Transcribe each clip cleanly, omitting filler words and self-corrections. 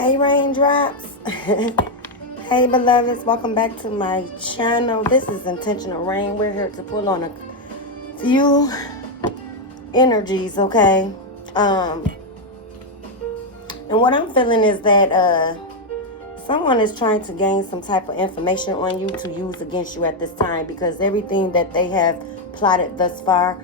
Hey raindrops. Hey beloveds, welcome back to my channel. This is Intentional Rain. We're here to pull on a few energies, okay? And what I'm feeling is that someone is trying to gain some type of information on you to use against you at this time, because everything that they have plotted thus far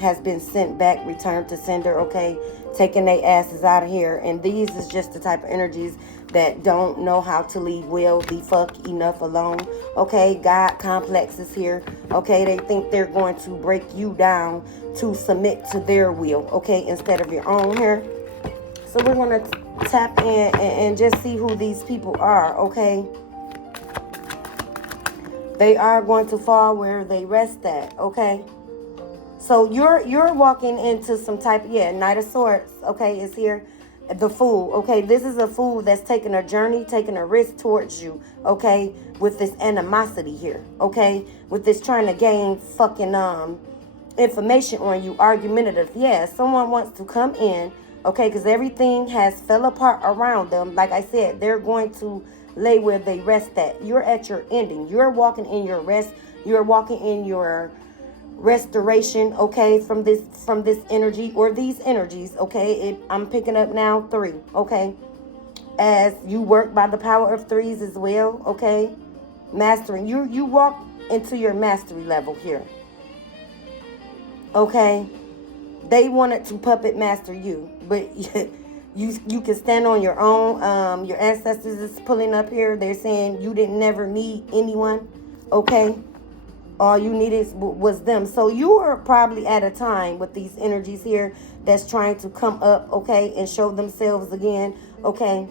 has been sent back, returned to sender, okay? Taking their asses out of here. And these is just the type of energies that don't know how to leave well the fuck enough alone, okay? God complexes here, okay? They think they're going to break you down to submit to their will, okay, instead of your own here. So we're going to tap in and just see who these people are, okay? They are going to fall where they rest at, okay? So you're walking into some type, Knight of Swords, okay, is here. The Fool, okay? This is a fool that's taking a journey, taking a risk towards you, okay? With this animosity here, okay? With this trying to gain fucking information on you, argumentative. Yeah, someone wants to come in, okay? Because everything has fell apart around them. Like I said, they're going to lay where they rest at. You're at your ending. You're walking in your rest. You're walking in your restoration, okay, from this energy or these energies, okay? I'm picking up now 3, okay? As you work by the power of 3s as well, okay? Mastering. You walk into your mastery level here, okay? They wanted to puppet master you, but you can stand on your own. Your ancestors is pulling up here. They're saying you didn't never need anyone, okay? All you needed was them. So you are probably at a time with these energies here that's trying to come up, okay, and show themselves again, okay?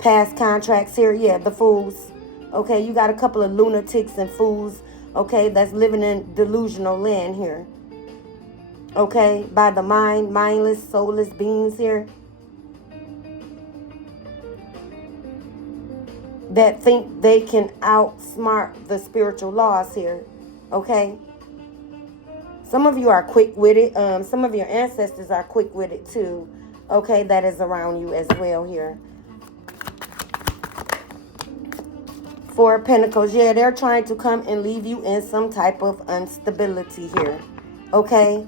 Past contracts here, the Fools, okay? You got a couple of lunatics and fools, okay, that's living in delusional land here, okay? By the mind, mindless, soulless beings here that think they can outsmart the spiritual laws here, okay? Some of you are quick-witted. Some of your ancestors are quick-witted too, okay? That is around you as well here. 4 of Pentacles. They're trying to come and leave you in some type of instability here, okay?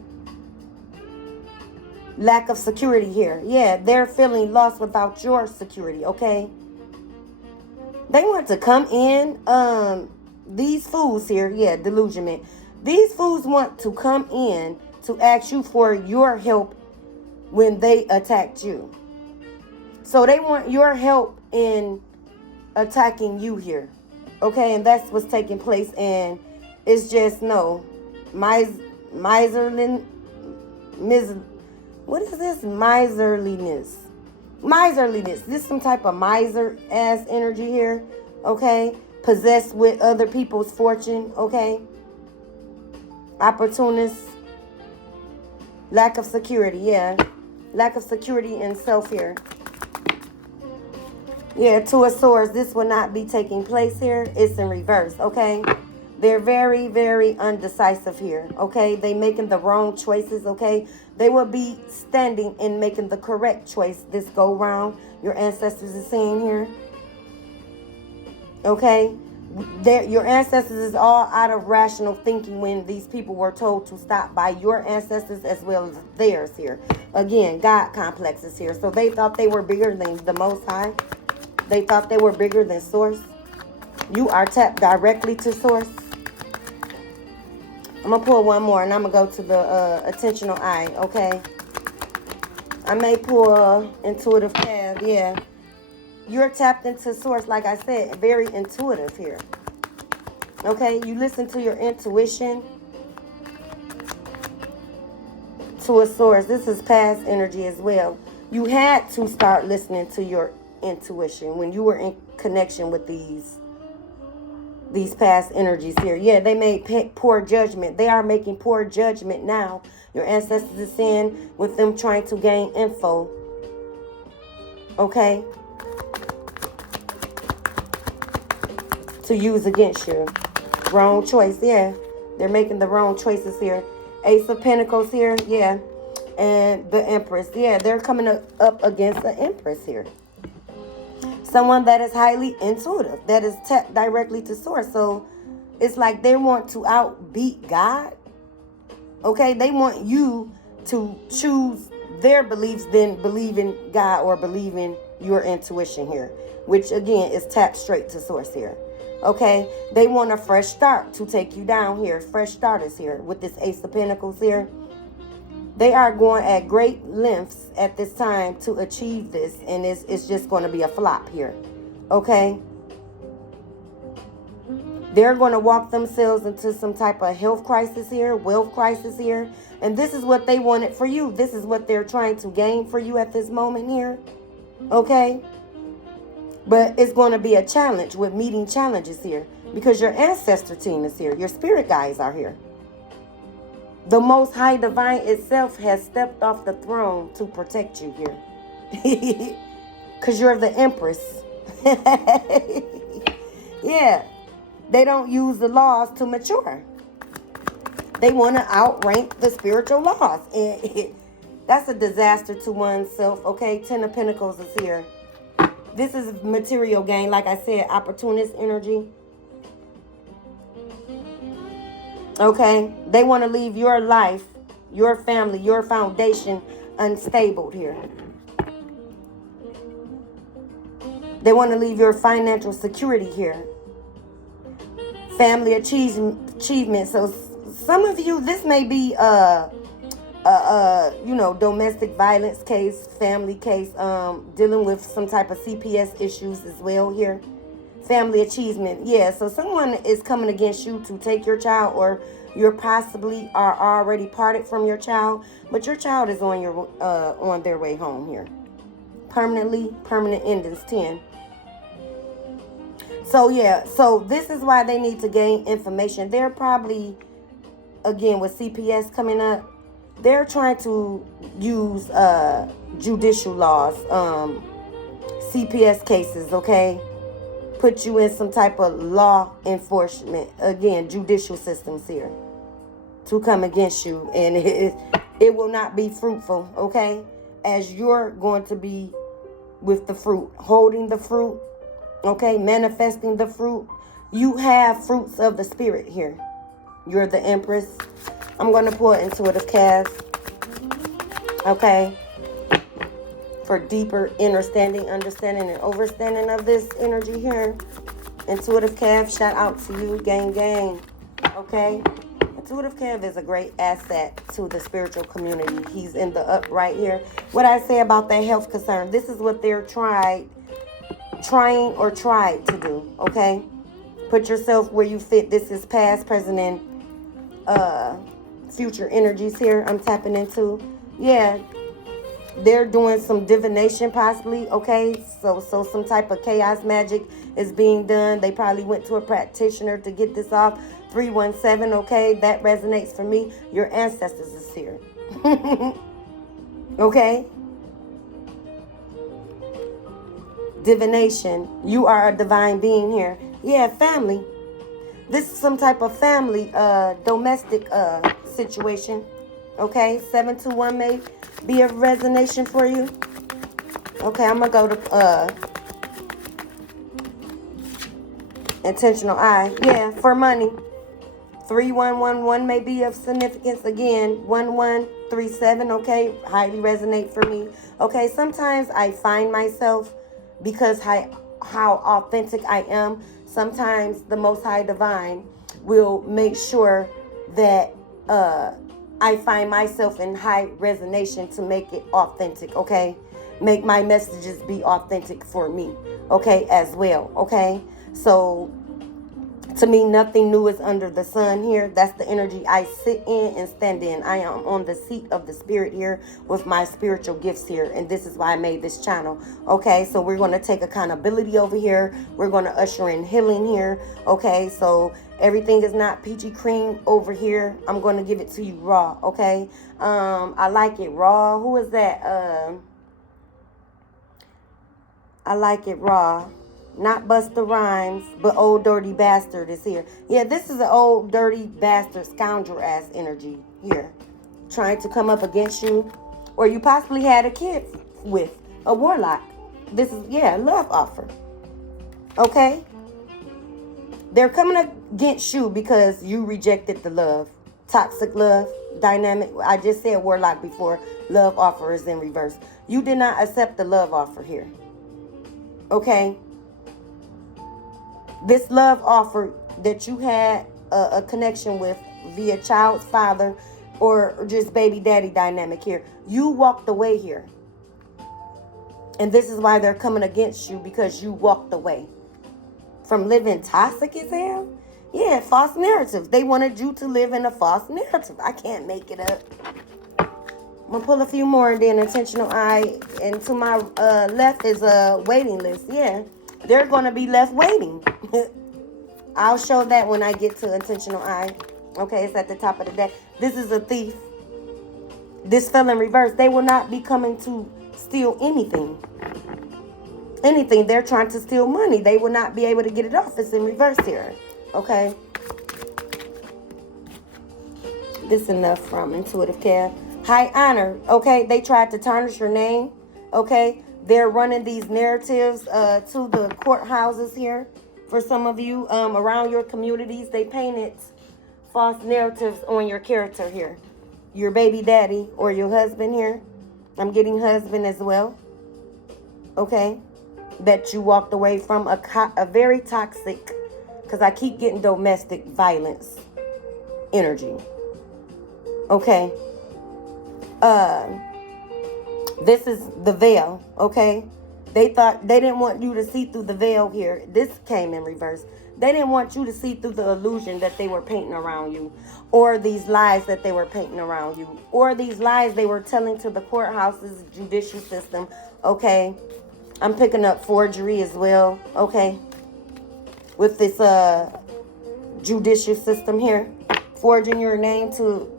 Lack of security here. They're feeling lost without your security, okay? They want to come in, these fools here, delusionment. These fools want to come in to ask you for your help when they attacked you. So they want your help in attacking you here, okay? And that's what's taking place, and it's just, what is this? Miserliness. This is some type of miser ass energy here, okay? Possessed with other people's fortune, okay? Opportunist. Lack of security, lack of security in self here. 2 of Swords. This will not be taking place here. It's in reverse, okay? They're very, very undecisive here, okay? They making the wrong choices, okay? They will be standing and making the correct choice this go round. Your ancestors is saying here, okay? Your ancestors is all out of rational thinking when these people were told to stop by your ancestors as well as theirs here. Again, God complexes here. So they thought they were bigger than the Most High. They thought they were bigger than Source. You are tapped directly to Source. I'm going to pull one more, and I'm going to go to the attentional eye, okay? I may pull intuitive path, You're tapped into Source, like I said, very intuitive here, okay? You listen to your intuition. To a Source. This is past energy as well. You had to start listening to your intuition when you were in connection with these past energies here. They made poor judgment. They are making poor judgment now. Your ancestors are saying with them trying to gain info, okay, to use against you. Wrong choice, they're making the wrong choices here. Ace of Pentacles here, and the Empress. They're coming up against the Empress here. Someone that is highly intuitive, that is tapped directly to source. So it's like they want to outbeat God. Okay, they want you to choose their beliefs than believe in God or believe in your intuition here, which again is tapped straight to source here. Okay, they want a fresh start to take you down here. Fresh starters here with this Ace of Pentacles here. They are going at great lengths at this time to achieve this, and it's just going to be a flop here. Okay, they're going to walk themselves into some type of health crisis here, wealth crisis here. And this is what they wanted for you. This is what they're trying to gain for you at this moment here. Okay? But it's going to be a challenge with meeting challenges here. Because your ancestor team is here. Your spirit guides are here. The Most High Divine itself has stepped off the throne to protect you here. Because you're the Empress. Yeah. They don't use the laws to mature. They want to outrank the spiritual laws. And that's a disaster to oneself. Okay, Ten of Pentacles is here. This is material gain. Like I said, opportunist energy. Okay, they want to leave your life, your family, your foundation unstable here. They want to leave your financial security here. Family achievement. So some of you, this may be domestic violence case, family case, dealing with some type of CPS issues as well here. Family achievement. Yeah, so someone is coming against you to take your child, or you're possibly are already parted from your child, but your child is on their way home here. Permanent endings 10. So, yeah, so this is why they need to gain information. They're probably, again, with CPS coming up, they're trying to use judicial laws, CPS cases, okay? Put you in some type of law enforcement, again, judicial systems here to come against you. And it will not be fruitful, okay? As you're going to be with the fruit, holding the fruit. Okay, manifesting the fruit. You have fruits of the spirit here. You're the Empress. I'm going to pull intuitive calves. Okay. For deeper understanding and overstanding of this energy here. Intuitive calf, shout out to you. Gang. Okay. Intuitive calf is a great asset to the spiritual community. He's in the upright here. What I say about that health concern, this is what they're trying to do, okay? Put yourself where you fit. This is past, present, and future energies here I'm tapping into. Yeah, they're doing some divination possibly, okay? So some type of chaos magic is being done. They probably went to a practitioner to get this off. 317, okay? That resonates for me. Your ancestors is here. Okay? Divination. You are a divine being here. Yeah, family. This is some type of family, domestic situation. Okay, 721 may be a resonation for you. Okay, I'm gonna go to intentional eye. Yeah, for money. 3111 may be of significance. Again, 1137. Okay, highly resonate for me. Okay, sometimes I find myself, because how authentic I am, sometimes the Most High Divine will make sure that I find myself in high resonation to make it authentic, okay? Make my messages be authentic for me, okay, as well, okay? So, to me, nothing new is under the sun here. That's the energy I sit in and stand in. I am on the seat of the spirit here with my spiritual gifts here. And this is why I made this channel. Okay, so we're going to take accountability over here. We're going to usher in healing here. Okay, so everything is not peachy cream over here. I'm going to give it to you raw. Okay, I like it raw. Who is that? I like it raw. Not Busta Rhymes, but Old Dirty Bastard is here. Yeah, this is an old dirty bastard, scoundrel ass energy here. Trying to come up against you. Or you possibly had a kid with a warlock. This is, yeah, love offer. Okay? They're coming against you because you rejected the love. Toxic love, dynamic. I just said warlock before. Love offer is in reverse. You did not accept the love offer here. Okay? This love offer that you had a connection with via child's father or just baby daddy dynamic here. You walked away here. And this is why they're coming against you, because you walked away from living toxic as hell. Yeah, false narratives. They wanted you to live in a false narrative. I can't make it up. I'm going to pull a few more and then intentional eye. And to my left is a waiting list. Yeah, they're going to be left waiting. I'll show that when I get to intentional eye. Okay, it's at the top of the deck. This is a thief. This fell in reverse. They will not be coming to steal anything. Anything. They're trying to steal money. They will not be able to get it off. It's in reverse here. Okay. This is enough from Intuitive Care. High honor. Okay. They tried to tarnish your name. Okay. They're running these narratives to the courthouses here. For some of you around your communities, they painted false narratives on your character here. Your baby daddy or your husband here. I'm getting husband as well. Okay. That you walked away from a very toxic, because I keep getting domestic violence energy. Okay. This is the veil. Okay. They thought they didn't want you to see through the veil here. This came in reverse. They didn't want you to see through the illusion that they were painting around you, or these lies that they were painting around you, or these lies they were telling to the courthouses, judicial system. Okay. I'm picking up forgery as well. Okay. With this judicial system here. Forging your name to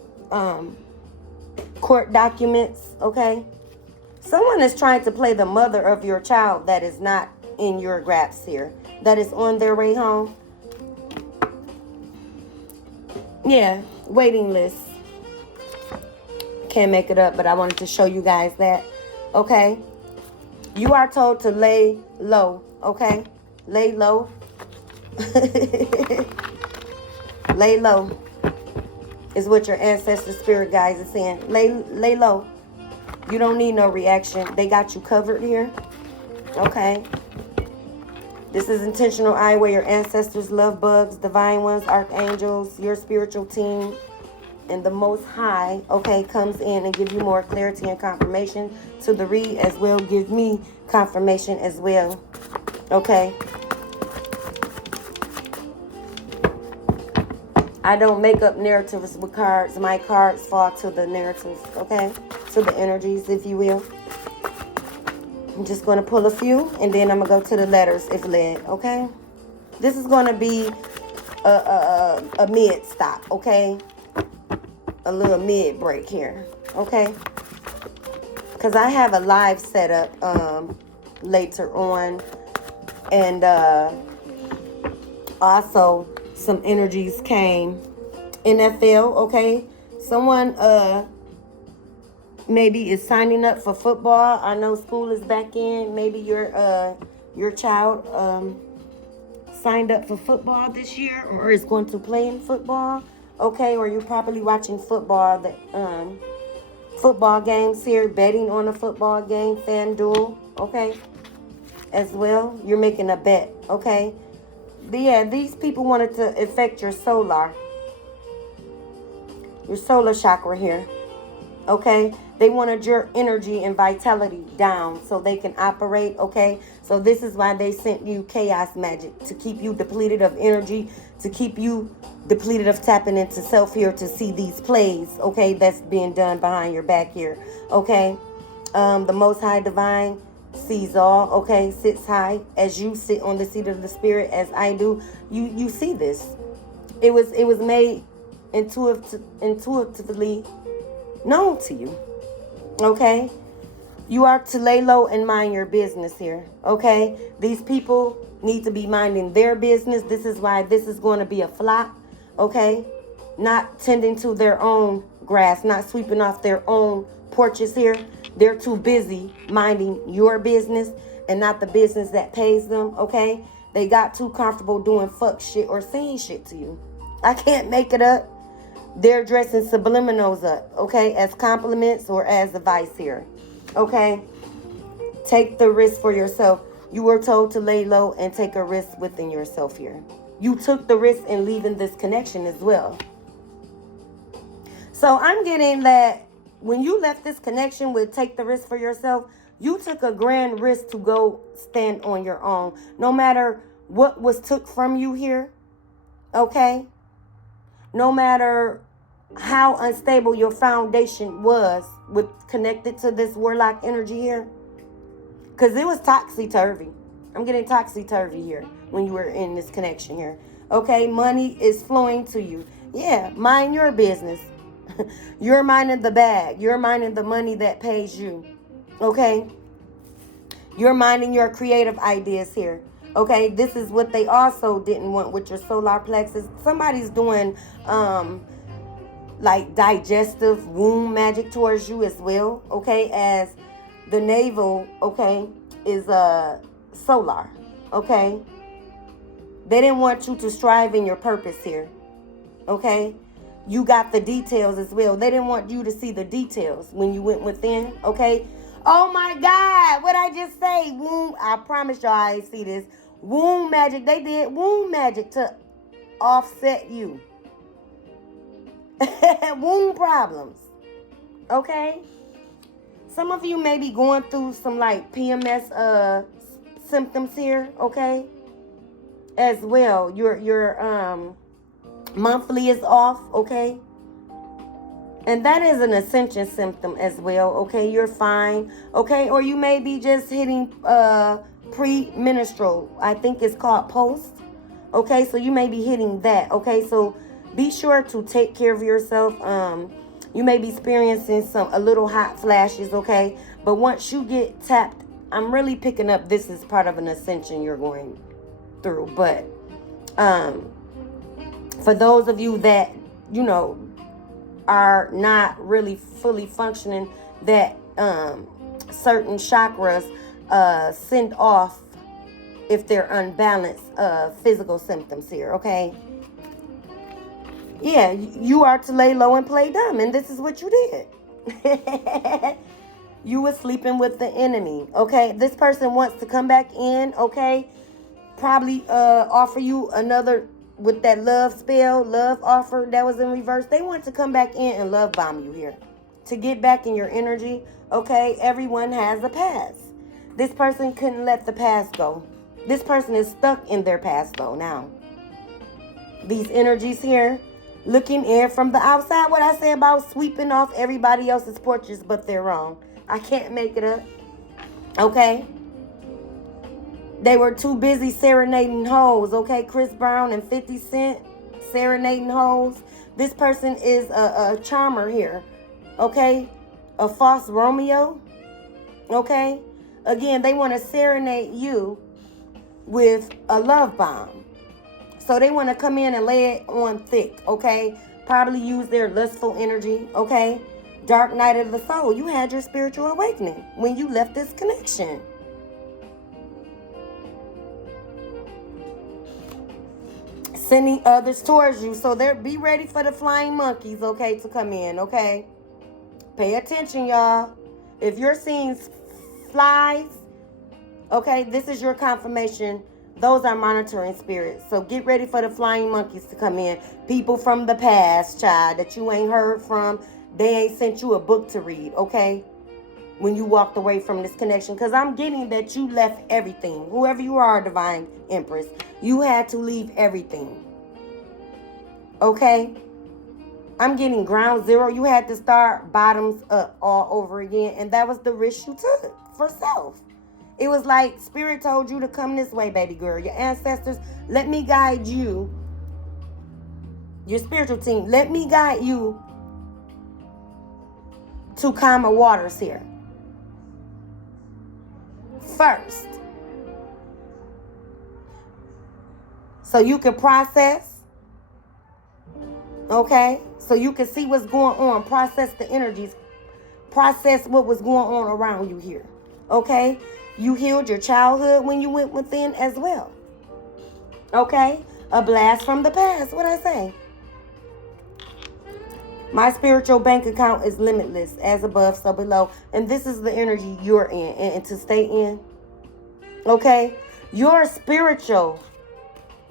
court documents. Okay. Someone is trying to play the mother of your child that is not in your grasp here. That is on their way home. Yeah, waiting list. Can't make it up, but I wanted to show you guys that. Okay. You are told to lay low. Okay. Lay low. Lay low is what your ancestor spirit guides are saying. Lay low. You don't need no reaction. They got you covered here. Okay. This is intentional eye where your ancestors, love bugs, divine ones, archangels, your spiritual team, and the Most High, okay, comes in and give you more clarity and confirmation to the read as well. Give me confirmation as well. Okay. I don't make up narratives with cards. My cards fall to the narratives, okay? To the energies, if you will. I'm just going to pull a few, and then I'm going to go to the letters if led, okay? This is going to be a mid stop, okay? A little mid break here, okay? Because I have a live setup later on, and also some energies came. NFL, okay? Someone maybe is signing up for football. I know school is back in. Maybe your child signed up for football this year, or is going to play in football, okay? Or you're probably watching football, football games here, betting on a football game, FanDuel, okay? As well, you're making a bet, okay? But yeah, these people wanted to affect your solar chakra here, okay? They wanted your energy and vitality down so they can operate, okay? So this is why they sent you chaos magic, to keep you depleted of energy, to keep you depleted of tapping into self here, to see these plays, okay, that's being done behind your back here, okay? The Most High Divine sees all, okay, sits high. As you sit on the seat of the spirit, as I do, you see this. It was made intuitively known to you, okay? You are to lay low and mind your business here, okay? These people need to be minding their business. This is why this is going to be a flop, okay? Not tending to their own grass, not sweeping off their own porches here. They're too busy minding your business and not the business that pays them, okay? They got too comfortable doing fuck shit or saying shit to you. I can't make it up. They're dressing subliminals up, okay, as compliments or as advice here, okay? Take the risk for yourself. You were told to lay low and take a risk within yourself here. You took the risk in leaving this connection as well. So I'm getting that when you left this connection with take the risk for yourself, you took a grand risk to go stand on your own. No matter what was took from you here, okay? No matter how unstable your foundation was with connected to this warlock energy here. Because it was topsy-turvy. I'm getting topsy-turvy here when you were in this connection here. Okay, money is flowing to you. Yeah, mind your business. You're minding the bag. You're minding the money that pays you. Okay? You're minding your creative ideas here. Okay, this is what they also didn't want with your solar plexus. Somebody's doing like digestive womb magic towards you as well. Okay, as the navel, okay, is solar. Okay, they didn't want you to strive in your purpose here. Okay, you got the details as well. They didn't want you to see the details when you went within. Okay. Oh my God, what I just say? Womb, I promise y'all I ain't see this. Womb magic, they did womb magic to offset you. Womb problems. Okay? Some of you may be going through some like PMS symptoms here, okay? As well. Your monthly is off, okay? And that is an ascension symptom as well, okay? You're fine, okay? Or you may be just hitting premenstrual. I think it's called post, okay? So you may be hitting that, okay? So be sure to take care of yourself. You may be experiencing a little hot flashes, okay? But once you get tapped, I'm really picking up this is part of an ascension you're going through. But for those of you that, you know, are not really fully functioning, that certain chakras send off if they're unbalanced physical symptoms here, okay? Yeah, you are to lay low and play dumb, and this is what you did. You were sleeping with the enemy, okay? This person wants to come back in, okay? Probably offer you another, with that love spell, love offer that was in reverse. They want to come back in and love bomb you here. To get back in your energy, okay? Everyone has a past. This person couldn't let the past go. This person is stuck in their past though now. These energies here, looking in from the outside, what I say about sweeping off everybody else's portraits, but they're wrong. I can't make it up. Okay? They were too busy serenading hoes, okay? Chris Brown and 50 Cent serenading hoes. This person is a charmer here, okay? A false Romeo, okay? Again, they want to serenade you with a love bomb. So they want to come in and lay it on thick, okay? Probably use their lustful energy, okay? Dark night of the soul. You had your spiritual awakening when you left this connection. Sending others towards you. So be ready for the flying monkeys, okay, to come in, okay? Pay attention, y'all. If you're seeing flies, okay, this is your confirmation. Those are monitoring spirits. So get ready for the flying monkeys to come in. People from the past, child, that you ain't heard from. They ain't sent you a book to read, okay? When you walked away from this connection. Because I'm getting that you left everything. Whoever you are, Divine Empress, you had to leave everything. Okay? I'm getting ground zero. You had to start bottoms up all over again. And that was the risk you took for self. It was like Spirit told you to come this way, baby girl. Your ancestors, let me guide you. Your spiritual team, let me guide you to calmer waters here. First. So you can process. Okay? So you can see what's going on. Process the energies. Process what was going on around you here. Okay? You healed your childhood when you went within as well. Okay? A blast from the past. What I say? My spiritual bank account is limitless, as above, so below. And this is the energy you're in. And to stay in, okay? Your spiritual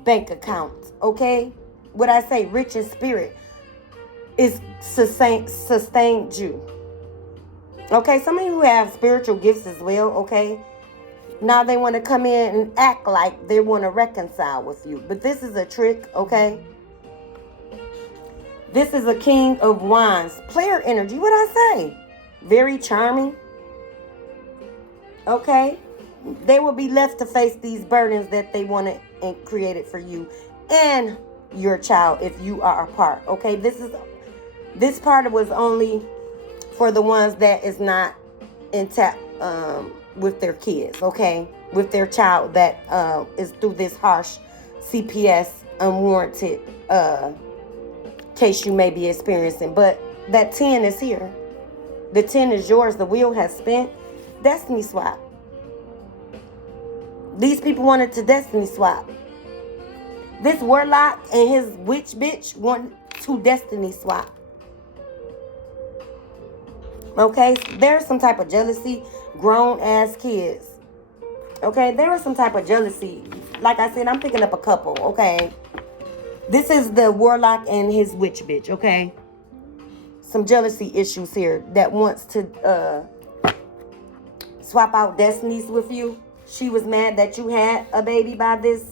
bank account, okay? What I say, rich in spirit, is sustained you. Okay? Some of you have spiritual gifts as well, okay? Now they want to come in and act like they want to reconcile with you. But this is a trick, okay? This is a king of wands. Player energy, what I say? Very charming. Okay? They will be left to face these burdens that they wanted and created for you and your child if you are apart. Okay? This part was only for the ones that is not intact with their kids, okay? With their child that is through this harsh CPS unwarranted case you may be experiencing. But that 10 is here. The 10 is yours. The wheel has spent. Destiny swap. These people wanted to destiny swap. This warlock and his witch bitch want to destiny swap. Okay? There's some type of jealousy. Grown ass kids. Okay? There is some type of jealousy. Like I said, I'm picking up a couple. Okay? This is the warlock and his witch bitch, okay? Some jealousy issues here that wants to swap out destinies with you. She was mad that you had a baby by this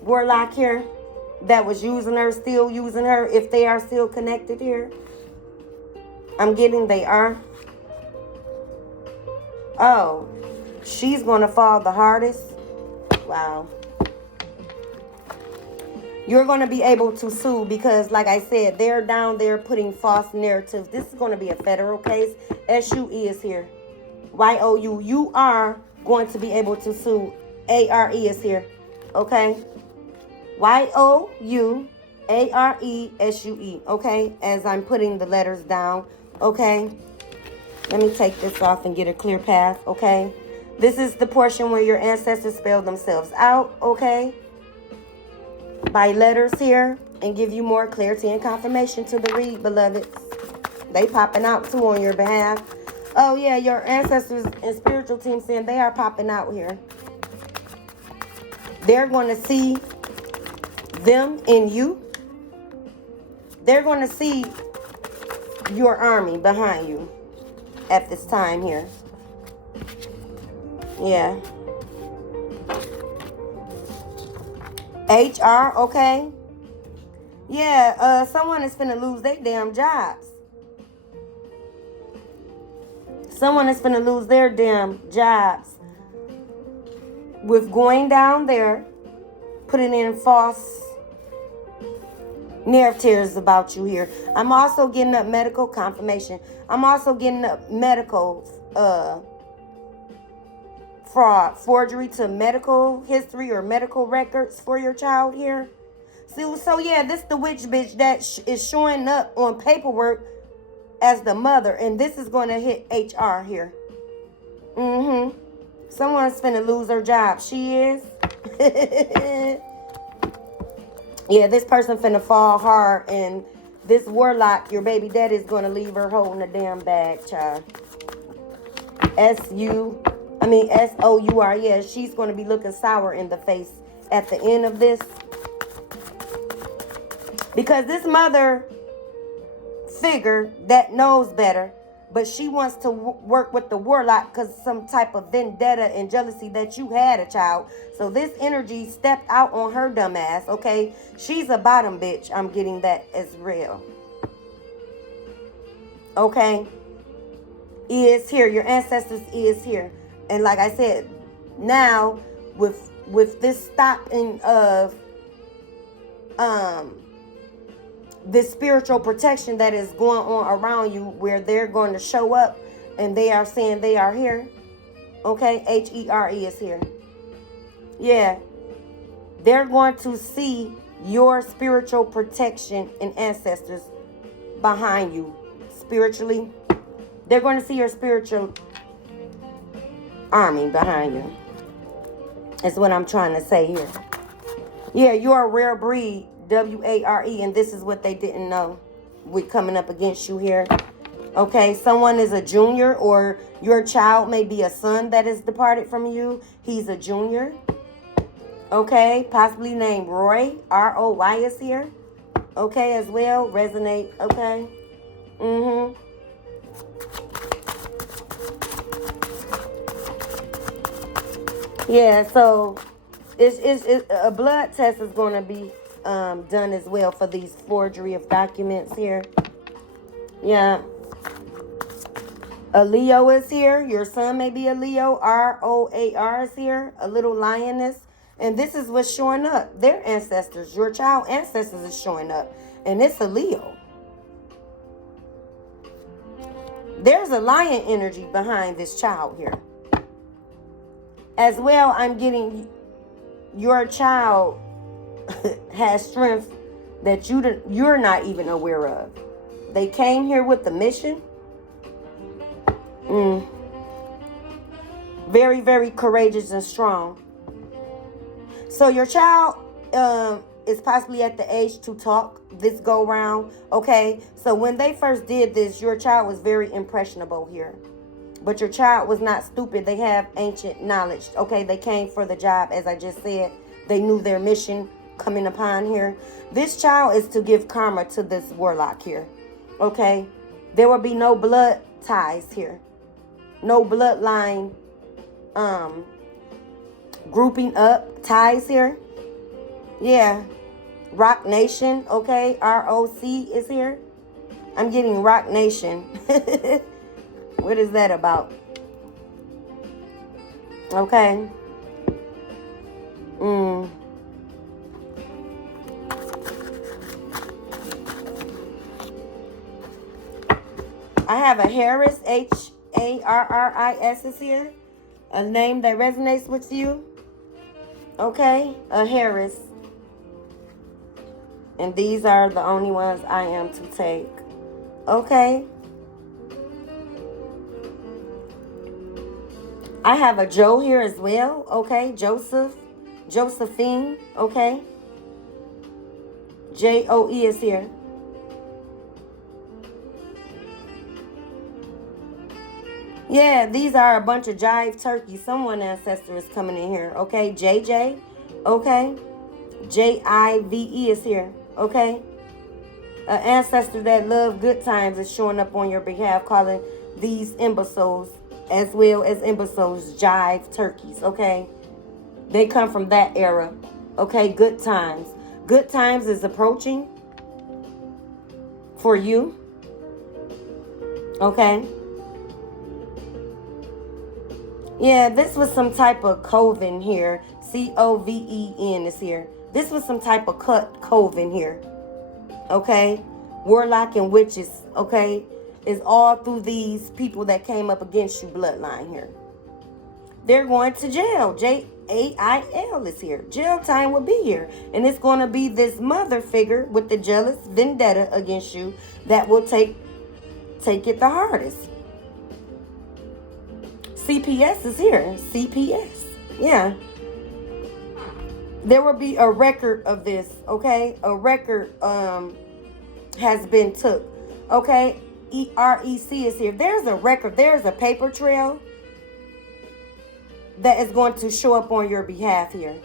warlock here that was using her, still using her, if they are still connected here. I'm getting they are. Oh, she's going to fall the hardest. Wow. You're going to be able to sue because, like I said, they're down there putting false narratives. This is going to be a federal case. SUE is here. YOU. You are going to be able to sue. ARE is here. Okay? YOUARESUE. Okay? As I'm putting the letters down. Okay? Let me take this off and get a clear path. Okay? This is the portion where your ancestors spell themselves out. Okay? By letters here and give you more clarity and confirmation to the read, beloveds. They popping out too on your behalf. Oh yeah, your ancestors and spiritual team saying they are popping out here. They're going to see them in you. They're going to see your army behind you at this time here. Yeah. HR, okay? Yeah, someone is finna lose their damn jobs. Someone is finna lose their damn jobs. With going down there, putting in false narratives about you here. I'm also getting up medical confirmation. I'm also getting up medical fraud, forgery to medical history or medical records for your child here. So yeah, this the witch bitch that is showing up on paperwork as the mother, and this is going to hit HR here. Someone's finna lose her job. She is. Yeah, this person finna fall hard, and this warlock, your baby daddy, is going to leave her holding a damn bag, child. SOUR, yeah, she's going to be looking sour in the face at the end of this. Because this mother figure that knows better, but she wants to work with the warlock because some type of vendetta and jealousy that you had a child. So this energy stepped out on her dumb ass, okay? She's a bottom bitch. I'm getting that as real. Okay? Is here. Your ancestors is here. And like I said, now with this stopping of this spiritual protection that is going on around you, where they're going to show up and they are saying they are here. Okay, HERE is here. Yeah, they're going to see your spiritual protection and ancestors behind you spiritually. They're going to see your spiritual army behind you. Is what I'm trying to say here. Yeah, you're a rare breed, W-A-R-E, and this is what they didn't know. We're coming up against you here. Okay, someone is a junior, or your child may be a son that is departed from you. He's a junior. Okay, possibly named Roy. R-O-Y is here. Okay, as well. Resonate. Okay. Yeah, so it's a blood test is going to be done as well for these forgery of documents here. Yeah. A Leo is here. Your son may be a Leo. R-O-A-R is here. A little lioness. And this is what's showing up. Their ancestors, your child ancestors is showing up. And it's a Leo. There's a lion energy behind this child here. As well, I'm getting your child has strength that you're not even aware of. They came here with the mission. Very, very courageous and strong. So your child is possibly at the age to talk this go round. Okay, so when they first did this, your child was very impressionable here. But your child was not stupid. They have ancient knowledge. Okay, they came for the job, as I just said. They knew their mission coming upon here. This child is to give karma to this warlock here. Okay, there will be no blood ties here. No bloodline grouping up ties here. Yeah. Rock Nation, okay. R-O-C is here. I'm getting Rock Nation. What is that about? Okay. I have a Harris, H-A-R-R-I-S is here. A name that resonates with you. Okay, a Harris. And these are the only ones I am to take. Okay. I have a Joe here as well. Okay, Joseph. Josephine. Okay. J-O-E is here. Yeah, these are a bunch of jive turkeys. Someone ancestor is coming in here. Okay, JJ. Okay. J-I-V-E is here. Okay. An ancestor that love good times is showing up on your behalf, calling these imbeciles, as well as imbeciles, jive turkeys. Okay. They come from that era. Okay, good times. Good times is approaching for you. Okay. Yeah, this was some type of coven here. C-O-V-E-N is here. This was some type of coven here. Okay? Warlock and witches, okay? Is all through these people that came up against you bloodline here. They're going to jail. J-A-I-L is here. Jail time will be here. And it's going to be this mother figure with the jealous vendetta against you that will take it the hardest. CPS is here. CPS. Yeah. There will be a record of this, okay? A record has been took. Okay? E-R-E-C is here. There's a record. There's a paper trail that is going to show up on your behalf here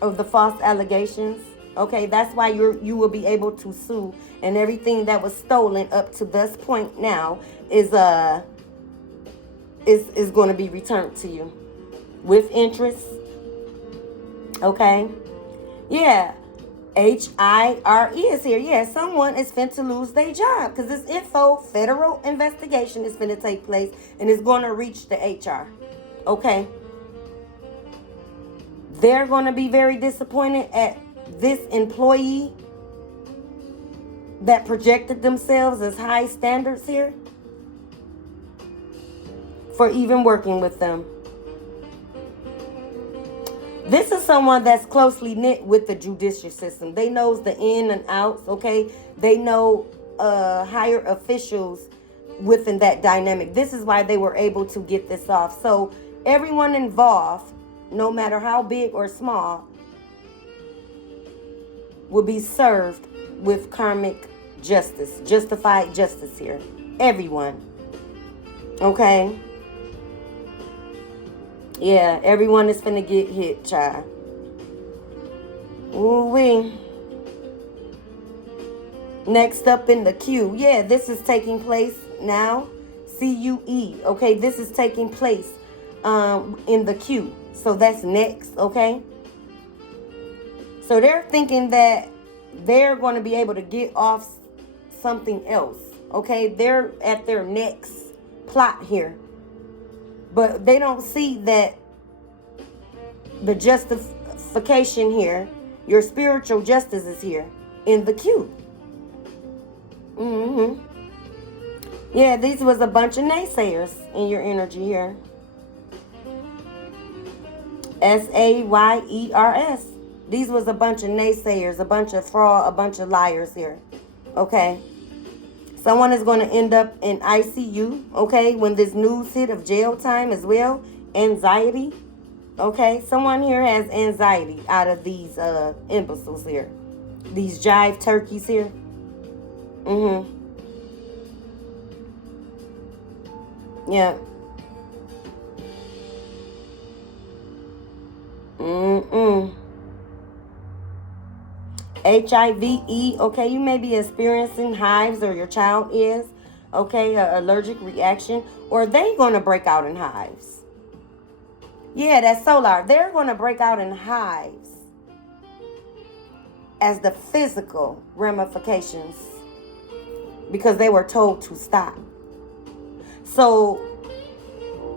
of the false allegations. Okay? That's why you will be able to sue, and everything that was stolen up to this point now is going to be returned to you with interest. Okay. Yeah. H-I-R-E is here. Yeah, someone is finna lose their job because this federal investigation is finna take place, and it's going to reach the HR. Okay. They're going to be very disappointed at this employee that projected themselves as high standards here for even working with them. This is someone that's closely knit with the judicial system. They knows the in and outs, okay? They know higher officials within that dynamic. This is why they were able to get this off. So everyone involved, no matter how big or small, will be served with karmic justice, justified justice here. Everyone. Okay? Yeah, everyone is finna get hit, child. Ooh-wee. Next up in the queue. Yeah, this is taking place now. CUE. Okay, this is taking place in the queue. So that's next, okay? So they're thinking that they're going to be able to get off something else, okay? They're at their next plot here. But they don't see that the justification here, your spiritual justice is here in the queue. Yeah, these was a bunch of naysayers in your energy here. SAYERS. These was a bunch of naysayers, a bunch of fraud, a bunch of liars here. Okay. Someone is going to end up in ICU, okay, when this news hit of jail time as well. Anxiety. Okay. Someone here has anxiety out of these imbeciles here. These jive turkeys here. Yeah. HIV, okay, you may be experiencing hives, or your child is, okay, an allergic reaction, or they going to break out in hives. Yeah, that's solar. They're going to break out in hives as the physical ramifications because they were told to stop. So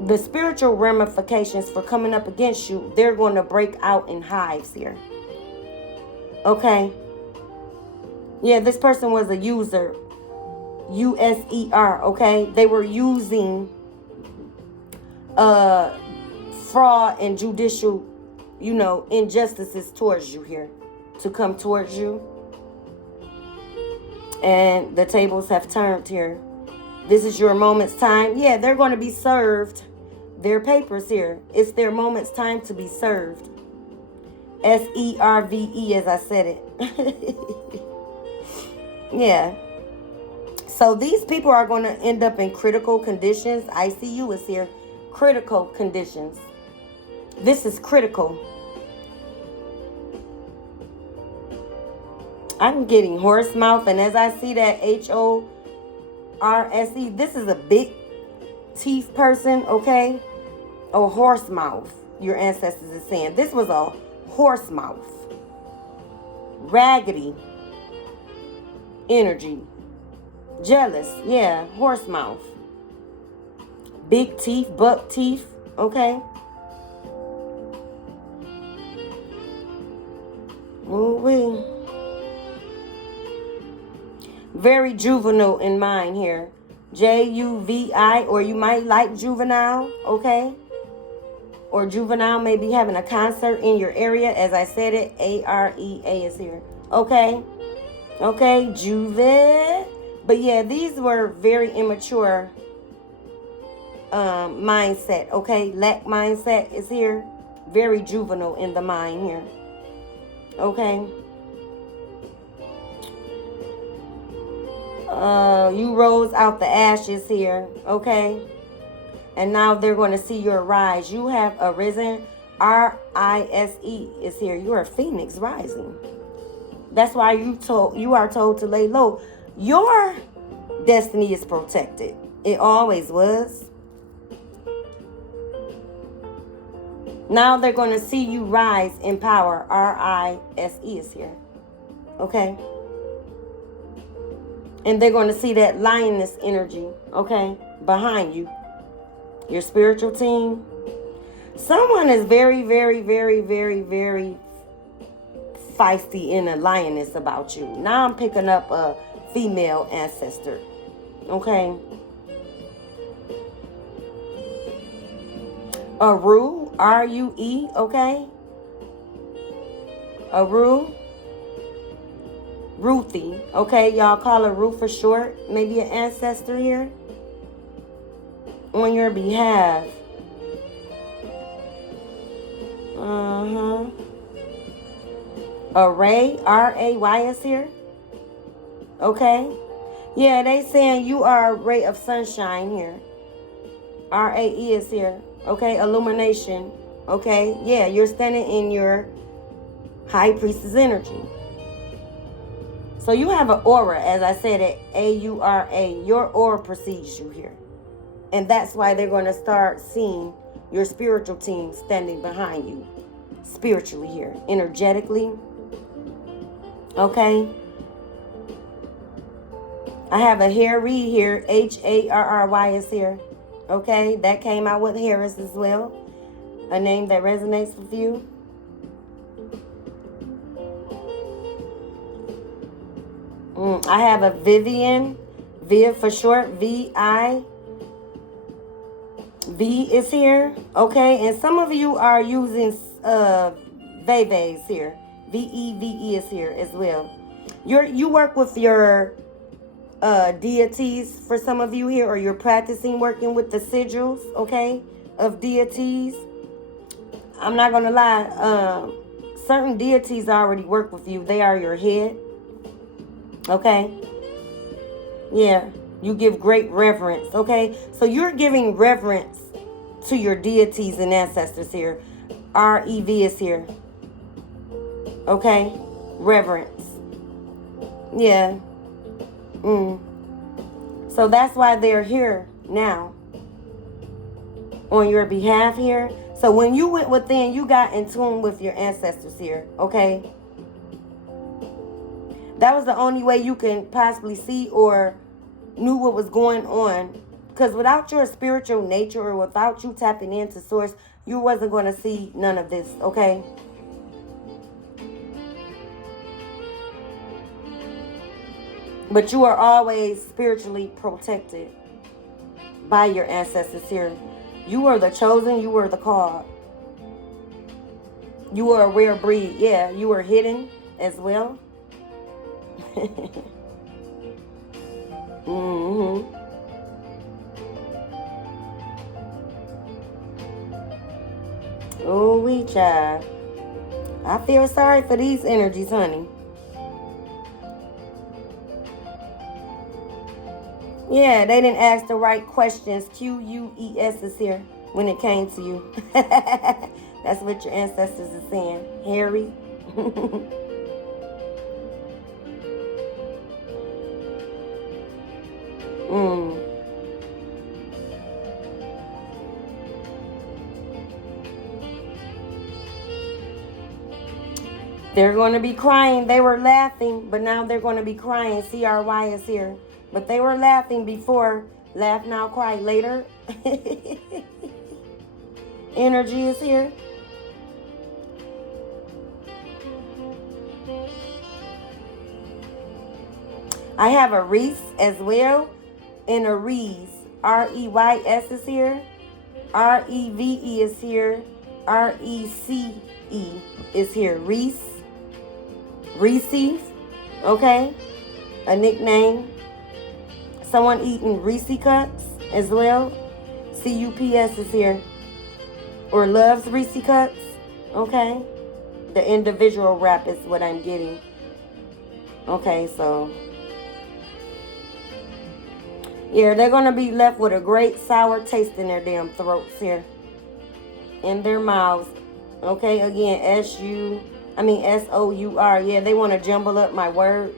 the spiritual ramifications for coming up against you, they're going to break out in hives here. Okay. Yeah, this person was a user. USER, okay? They were using fraud and judicial, injustices towards you here to come towards you. And the tables have turned here. This is your moment's time. Yeah, they're going to be served their papers here. It's their moment's time to be served. SERVE, as I said it. Yeah. So these people are going to end up in critical conditions. ICU is here. Critical conditions. This is critical. I'm getting horse mouth, and as I see that HORSE, this is a big teeth person, okay? A horse mouth, your ancestors is saying. This was a horse mouth. Raggedy energy. Jealous, yeah, horse mouth. Big teeth, buck teeth, okay? Ooh-wee. Very juvenile in mind here. JUVI, or you might like juvenile, okay? Or juvenile may be having a concert in your area. As I said it, AREA is here. Okay? Okay, juve. But yeah, these were very immature mindset, okay? Lack mindset is here. Very juvenile in the mind here. Okay? You rose out the ashes here, okay? And now they're going to see your rise. You have arisen. RISE is here. You are a phoenix rising. That's why you are told to lay low. Your destiny is protected. It always was. Now they're going to see you rise in power. RISE is here. Okay? And they're going to see that lioness energy, okay, behind you. Your spiritual team. Someone is very, very, very, very, very feisty and a lioness about you. Now I'm picking up a female ancestor, okay? A Ru, RUE, okay? A Ru. Ruthie, okay? Y'all call her Ru for short. Maybe an ancestor here on your behalf. Array, R-A-Y is here. Okay. Yeah, they saying you are a ray of sunshine here. R-A-E is here. Okay, illumination. Okay, yeah, you're standing in your high priestess energy. So you have an aura, as I said, at A-U-R-A. Your aura precedes you here. And that's why they're going to start seeing your spiritual team standing behind you. Spiritually here, energetically. Okay. I have a Harry here. H-A-R-R-Y is here. Okay. That came out with Harris as well. A name that resonates with you. I have a Vivian. Viv for short. V-I. V is here. Okay. And some of you are using Veves here. V-E-V-E is here as well. You work with your deities for some of you here, or you're practicing working with the sigils, okay, of deities. I'm not gonna lie, certain deities already work with you. They are your head, okay. Yeah, you give great reverence, okay. So you're giving reverence to your deities and ancestors here. R-E-V is here, okay. Reverence. Yeah. So that's why they're here now on your behalf here. So when you went within, you got in tune with your ancestors here, okay? That was the only way you can possibly see or knew what was going on. Because without your spiritual nature, or without you tapping into source, you wasn't going to see none of this, okay? But you are always spiritually protected by your ancestors here. You were the chosen. You were the called. You were a rare breed. Yeah, you were hidden as well. Oh, we child. I feel sorry for these energies, honey. Yeah, they didn't ask the right questions. Q-U-E-S is here when it came to you. That's what your ancestors are saying. Harry. They're going to be crying. They were laughing, but now they're going to be crying. C-R-Y is here. But they were laughing before. Laugh now, cry later. Energy is here. I have a Reese as well. And a Reese. R-E-Y-S is here. R-E-V-E is here. R-E-C-E is here. Reese. Reese. Okay. A nickname. Someone eating Reese cups as well. C-U-P-S is here. Or loves Reese cups. Okay. The individual wrap is what I'm getting. Okay, so. Yeah, they're going to be left with a great sour taste in their damn throats here. In their mouths. Okay, again, S-O-U-R. Yeah, they want to jumble up my words.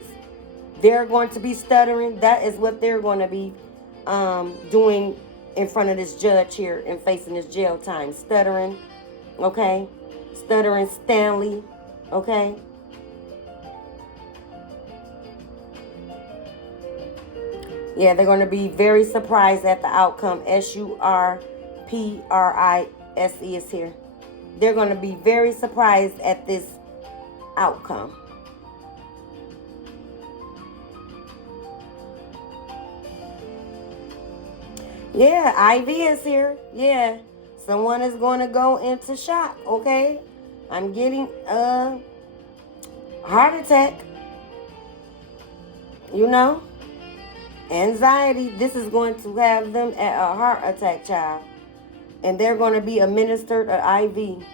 They're going to be stuttering. That is what they're going to be doing in front of this judge here and facing this jail time. Stuttering. Okay. Stuttering Stanley. Okay. Yeah, they're going to be very surprised at the outcome. S-U-R-P-R-I-S-E is here. They're going to be very surprised at this outcome. Yeah, Ivy is here. Yeah, someone is going to go into shock, okay? I'm getting a heart attack. You know? Anxiety. This is going to have them at a heart attack, child. And they're going to be administered an IV.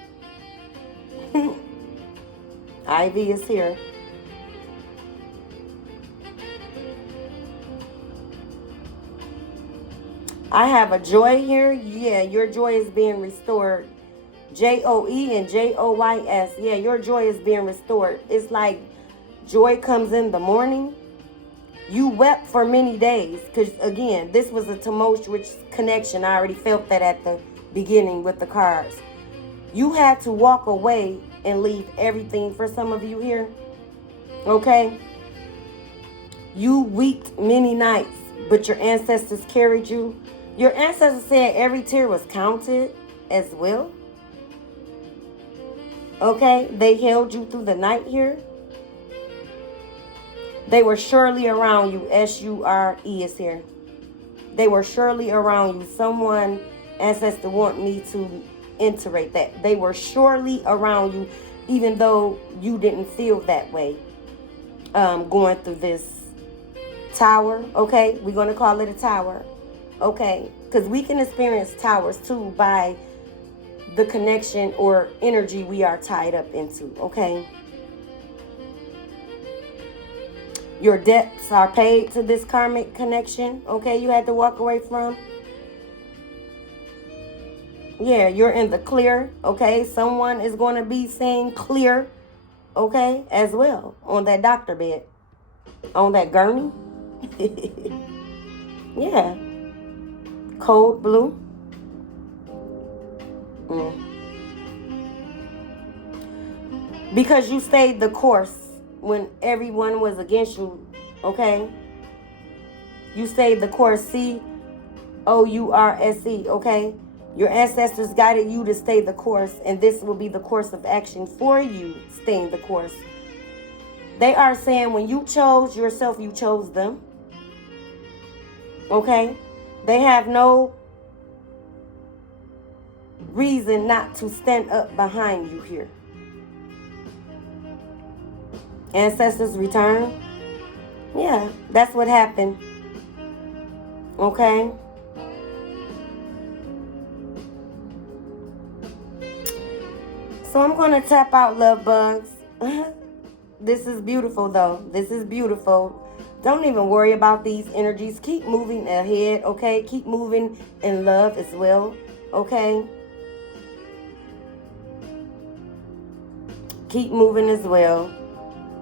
Ivy is here. I have a joy here. Yeah, your joy is being restored. Joe and Joys. Yeah, your joy is being restored. It's like joy comes in the morning. You wept for many days because, again, this was a tumultuous connection. I already felt that at the beginning with the cards. You had to walk away and leave everything for some of you here. Okay? You wept many nights, but your ancestors carried you. Your ancestors said every tear was counted as well. Okay? They held you through the night here. They were surely around you. S-U-R-E is here. They were surely around you. Someone, ancestor, want me to iterate that. They were surely around you, even though you didn't feel that way. Going through this tower. Okay? We're going to call it a tower. Okay? Because we can experience towers too by the connection or energy we are tied up into. Okay? Your debts are paid to this karmic connection, okay, you had to walk away from. Yeah, you're in the clear, okay. Someone is going to be saying clear, okay, as well, on that doctor bed, on that gurney. Yeah. Cold blue. Because you stayed the course. When everyone was against you, okay? You stayed the course, C-O-U-R-S-E, okay? Your ancestors guided you to stay the course, and this will be the course of action for you staying the course. They are saying when you chose yourself, you chose them, okay? They have no reason not to stand up behind you here. Ancestors return. Yeah, that's what happened. Okay. So I'm going to tap out, love bugs. This is beautiful, though. This is beautiful. Don't even worry about these energies. Keep moving ahead, okay? Keep moving in love as well, okay? Keep moving as well.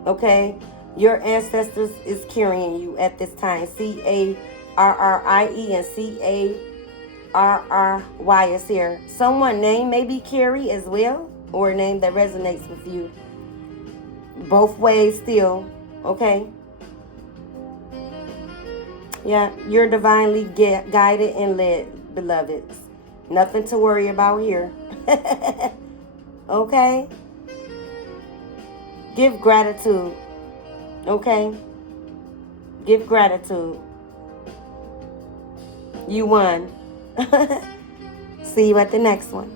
Okay, your ancestors is carrying you at this time. C-A-R-R-I-E and C-A-R-R-Y is here. Someone name maybe Carrie as well, or a name that resonates with you. Both ways still, okay? Yeah, you're divinely guided and led, beloveds. Nothing to worry about here. Okay? Give gratitude. Okay? Give gratitude. You won. See you at the next one.